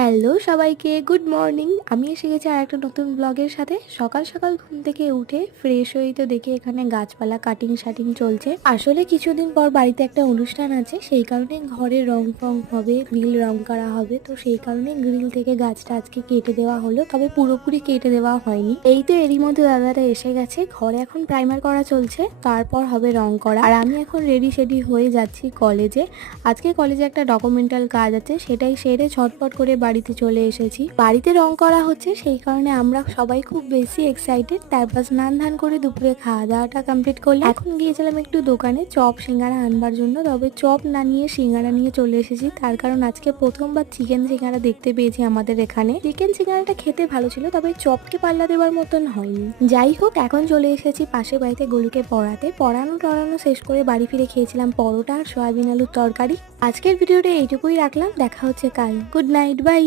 Hello সবাইকে, good morning. আমি এসে গেছি আর একটা নতুন ব্লগের সাথে। সকাল সকাল ঘুম থেকে উঠে ফ্রেশ হয়েই তো দেখি এখানে গাছপালা কাটিং শাটিং চলছে। আসলে কিছুদিন পর বাড়িতে একটা অনুষ্ঠান আছে, সেই কারণে ঘরে রং ফং হবে, গ্রিল রং করা হবে। তো সেই কারণে গ্রিল থেকে গাছটা আজকে কেটে দেওয়া হলো, তবে পুরোপুরি কেটে দেওয়া হয়নি। এই তো এরই মধ্যে দাদারা এসে গেছে, ঘরে এখন প্রাইমার করা চলছে, তারপর হবে রং করা। আর আমি এখন রেডি সেডি হয়ে যাচ্ছি কলেজে। আজকে কলেজে একটা ডকুমেন্টাল কাজ আছে, সেটাই সেরে ঝটপট করে বাড়িতে চলে এসেছি। বাড়িতে রং করা হচ্ছে, সেই কারণে আমরা সবাই খুব বেশি এক্সাইটেড। তারপর স্নান ধান করে দুপুরে খাওয়া দাওয়াটা কমপ্লিট করলে এখন গিয়েছিলাম একটু দোকানে চপ সিঙ্গারা আনবার জন্য, তবে চপ না নিয়ে সিঙ্গারা নিয়ে চলে এসেছি। তার কারণ আজকে প্রথমবার চিকেন সিঙ্গারা দেখতে পেয়েছি আমাদের এখানে। চিকেন সিঙ্গারাটা খেতে ভালো ছিল, তবে চপকে পাল্লা দেওয়ার মতন হয়নি। যাই হোক, এখন চলে এসেছি পাশে বাড়িতে গলুকে পড়ানো টড়ানো শেষ করে বাড়ি ফিরে খেয়েছিলাম পরোটা আর সয়াবিন আলুর তরকারি। আজকের ভিডিওটা এইটুকুই রাখলাম, দেখা হচ্ছে কাল। Good night, by.